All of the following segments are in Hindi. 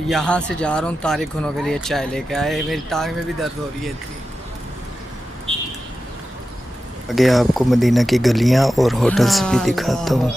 यहाँ से जा रहा हूँ तारिक खुनों के लिए चाय लेके आए। मेरी टांग में भी दर्द हो रही है इतनी। आगे आपको मदीना की गलियाँ और होटल्स भी दिखाता हूँ।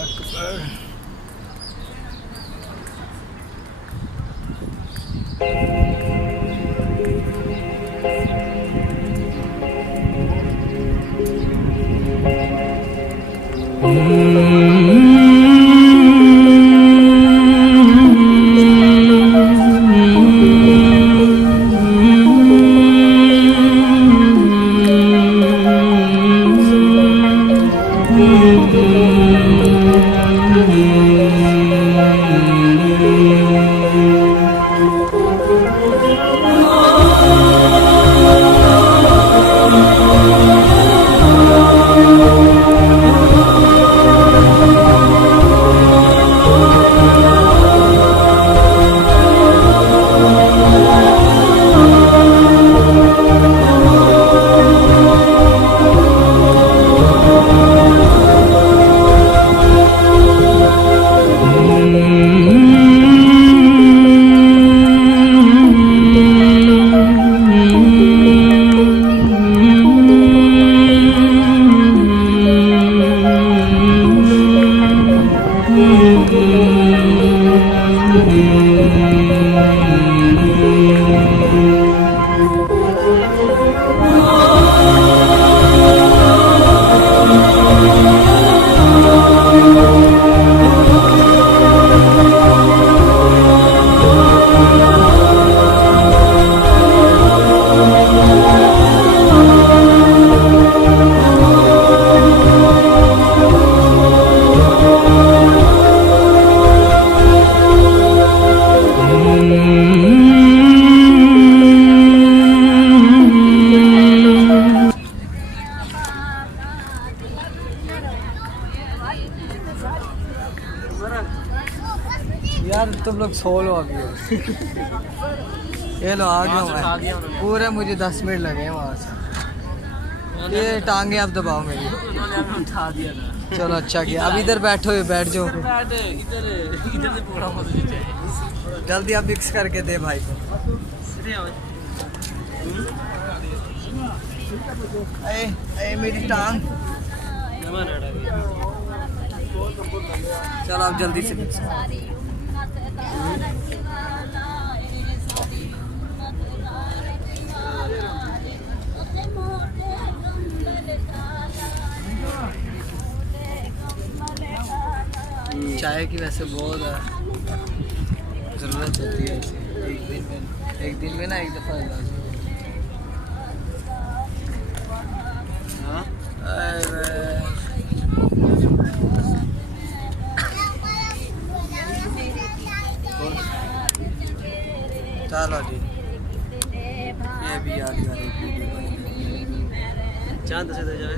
यार तुम लोग सो लो अभी। ये लो आ गया मैं। पूरे मुझे 10 मिनट लगे वहाँ से। ये टांगे आप दबाओ मेरी। उठा दिया था। चलो अच्छा किया। अब इधर बैठो, बैठ जाओ। इधर से पूरा मजा चाहिए। जल्दी आप मिक्स करके दे भाई को। ए मेरी टांग। चलो आप जल्दी से मिक्स करो। चाय की वैसे बहुत ज़रूरत होती है एक दिन में ना एक दफ़ा। चलो जी ये भी याद चांद से जाए।